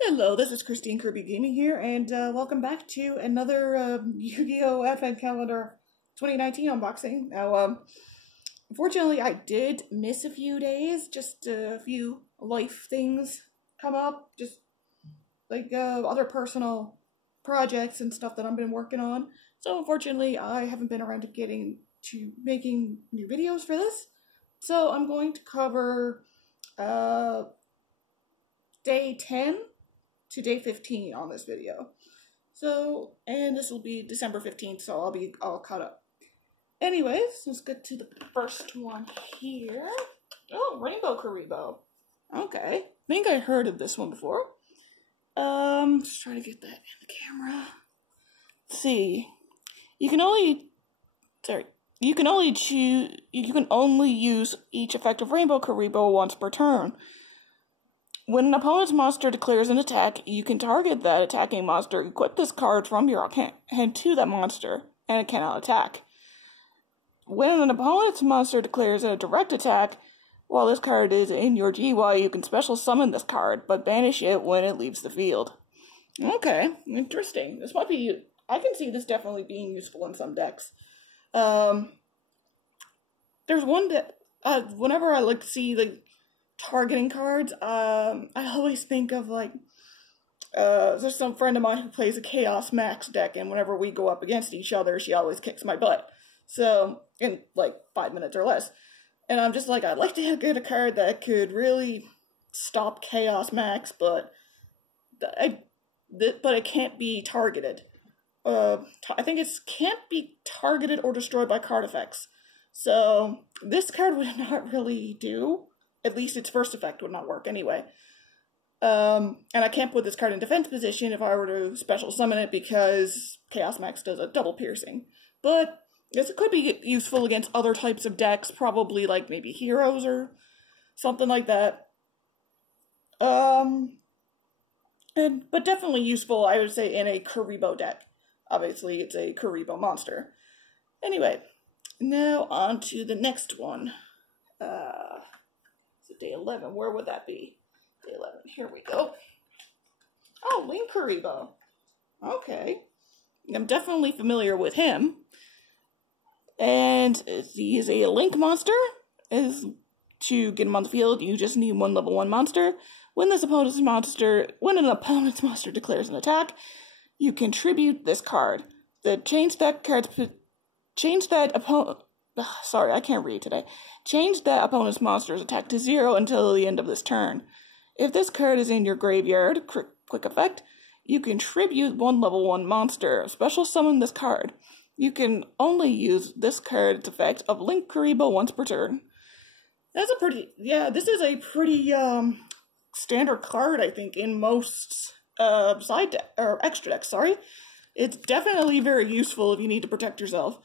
Hello, this is Christine Kirby Gaming here, and welcome back to another Yu-Gi-Oh! Advent Calendar 2019 unboxing. Now, unfortunately, I did miss a few days, just a few life things come up, just like other personal projects and stuff that I've been working on. So, unfortunately, I haven't been around to getting to making new videos for this. So, I'm going to cover day 10 to day 15 on this video. So, and this will be December 15th, so I'll be all caught up. Anyways, let's get to the first one here. Oh, Rainbow Kuriboh. Okay, I think I heard of this one before. Just try to get that in the camera. Let's see. You can only use each effect of Rainbow Kuriboh once per turn. When an opponent's monster declares an attack, you can target that attacking monster, equip this card from your hand to that monster, and it cannot attack. When an opponent's monster declares a direct attack, while this card is in your GY, you can special summon this card, but banish it when it leaves the field. Okay, interesting. This might be... I can see this definitely being useful in some decks. There's one that... whenever I see, targeting cards, I always think of, there's some friend of mine who plays a Chaos Max deck, and whenever we go up against each other, she always kicks my butt. So, in, 5 minutes or less. And I'm just I'd like to get a card that could really stop Chaos Max, but it can't be targeted. I think it can't be targeted or destroyed by card effects. So, this card would not really do. At least its first effect would not work anyway. And I can't put this card in defense position if I were to special summon it because Chaos Max does a double piercing. But this could be useful against other types of decks, probably maybe heroes or something like that. But definitely useful, I would say, in a Kuriboh deck. Obviously, it's a Kuriboh monster. Anyway, now on to the next one. Day 11, where would that be? Day 11, here we go. Oh, Link Kuriboh. Okay. I'm definitely familiar with him. And he is a Link monster. To get him on the field, you just need one level 1 monster. When an opponent's monster declares an attack, you contribute this card. Change that opponent's monster's attack to 0 until the end of this turn. If this card is in your graveyard, quick effect, you contribute one level 1 monster. Special summon this card. You can only use this card's effect of Link Kuriboh once per turn. This is a pretty standard card, I think, in most extra decks, It's definitely very useful if you need to protect yourself.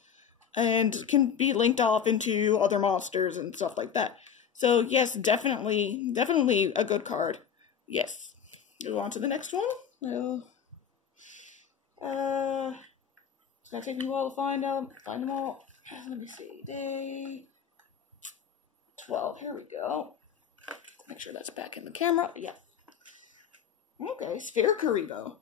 And can be linked off into other monsters and stuff like that. So, yes, definitely a good card. Yes. Go on to the next one. Well, it's gonna take me a while to find them all. Let me see. Day 12. Here we go. Make sure that's back in the camera. Yeah. Okay, Sphere Kuriboh.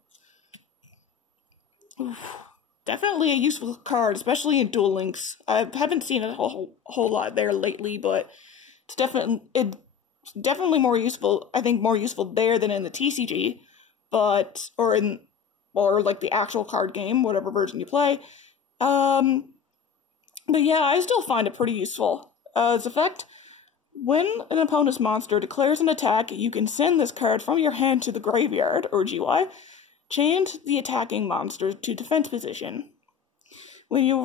Oof. Definitely a useful card, especially in Duel Links. I haven't seen a whole lot there lately, but it's definitely more useful. I think more useful there than in the TCG, or the actual card game, whatever version you play. But yeah, I still find it pretty useful. Its effect: when an opponent's monster declares an attack, you can send this card from your hand to the graveyard or GY. Change the attacking monster to defense position. When you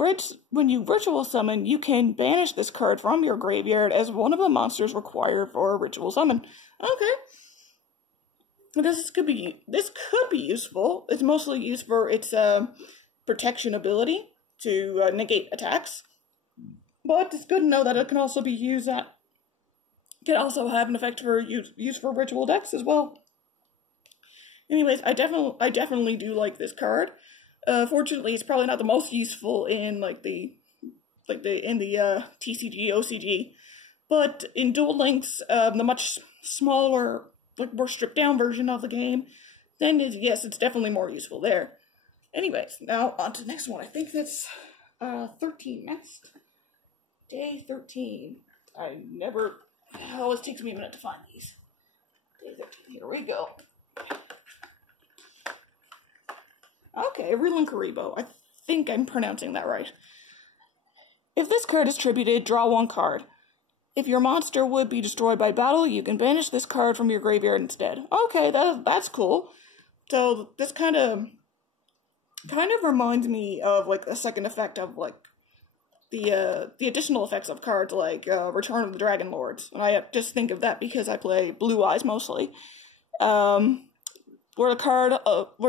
ritual summon, you can banish this card from your graveyard as one of the monsters required for a ritual summon. Okay. This could be useful. It's mostly used for its protection ability to negate attacks. But it's good to know that it can also be used can also have an effect for use for ritual decks as well. Anyways, I definitely do like this card. Fortunately, it's probably not the most useful in the TCG, OCG, but in Duel Links, the much smaller, more stripped down version of the game, then yes, it's definitely more useful there. Anyways, now on to the next one. I think that's 13 next. Day 13. It always takes me a minute to find these. Day 13, here we go. Okay, Reeling Kuriboh. I think I'm pronouncing that right. If this card is tributed, draw one card. If your monster would be destroyed by battle, you can banish this card from your graveyard instead. Okay, that's cool. So this kind of reminds me of like a second effect of like the additional effects of cards like Return of the Dragon Lords. And I just think of that because I play Blue Eyes mostly. Where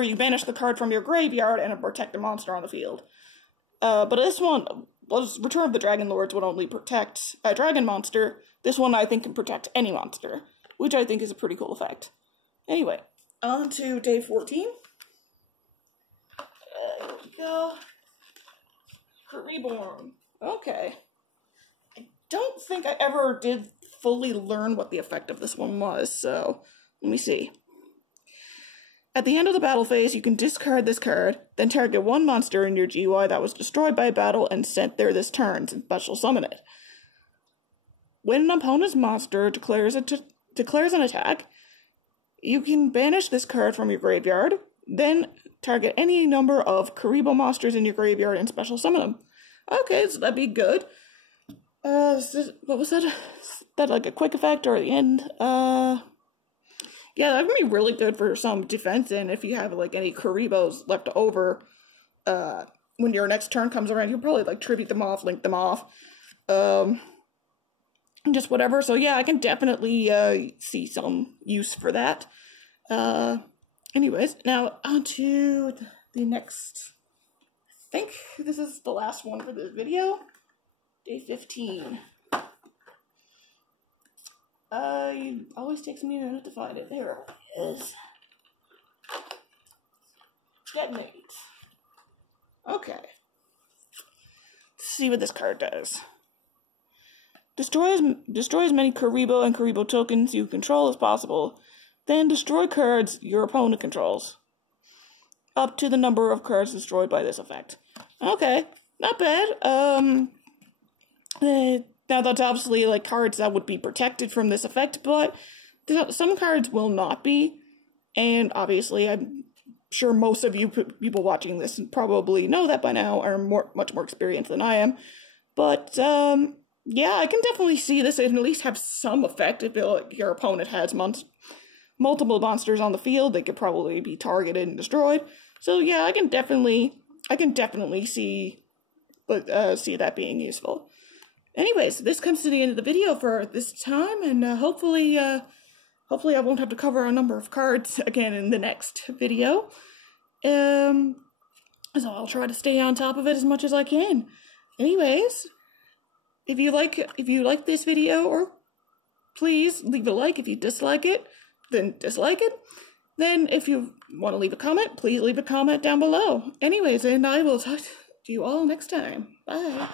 you banish the card from your graveyard and protect a monster on the field. But this one, Return of the Dragon Lords would only protect a dragon monster. This one I think can protect any monster, which I think is a pretty cool effect. Anyway, on to day 14. There we go. Reborn. Okay. I don't think I ever did fully learn what the effect of this one was, so let me see. At the end of the battle phase, you can discard this card, then target one monster in your GUI that was destroyed by battle and sent there this turn, and special summon it. When an opponent's monster declares an attack, you can banish this card from your graveyard, then target any number of Kuriboh monsters in your graveyard and special summon them. Okay, so that'd be good. What was that? Is that like a quick effect or at the end? Yeah, that would be really good for some defense, and if you have, like, any Kuribohs left over, when your next turn comes around, you'll probably, like, tribute them off, link them off, just whatever. So, yeah, I can definitely, see some use for that. Anyways, now, on to the next, I think this is the last one for this video, day 15. It always takes me a minute to find it. There it is. Detonate. Okay. Let's see what this card does. Destroy as many Kuriboh and Kuriboh tokens you control as possible. Then destroy cards your opponent controls. Up to the number of cards destroyed by this effect. Okay, not bad. Now, that's obviously, like, cards that would be protected from this effect, but some cards will not be, and obviously, I'm sure most of you people watching this probably know that by now, are much more experienced than I am, but, yeah, I can definitely see this and at least have some effect. If your opponent has multiple monsters on the field, they could probably be targeted and destroyed, so yeah, I can definitely see that being useful. Anyways, this comes to the end of the video for this time, and hopefully I won't have to cover a number of cards again in the next video. So I'll try to stay on top of it as much as I can. Anyways, if you like this video, or please leave a like. If you dislike it, then dislike it. Then if you want to leave a comment, please leave a comment down below. Anyways, and I will talk to you all next time. Bye.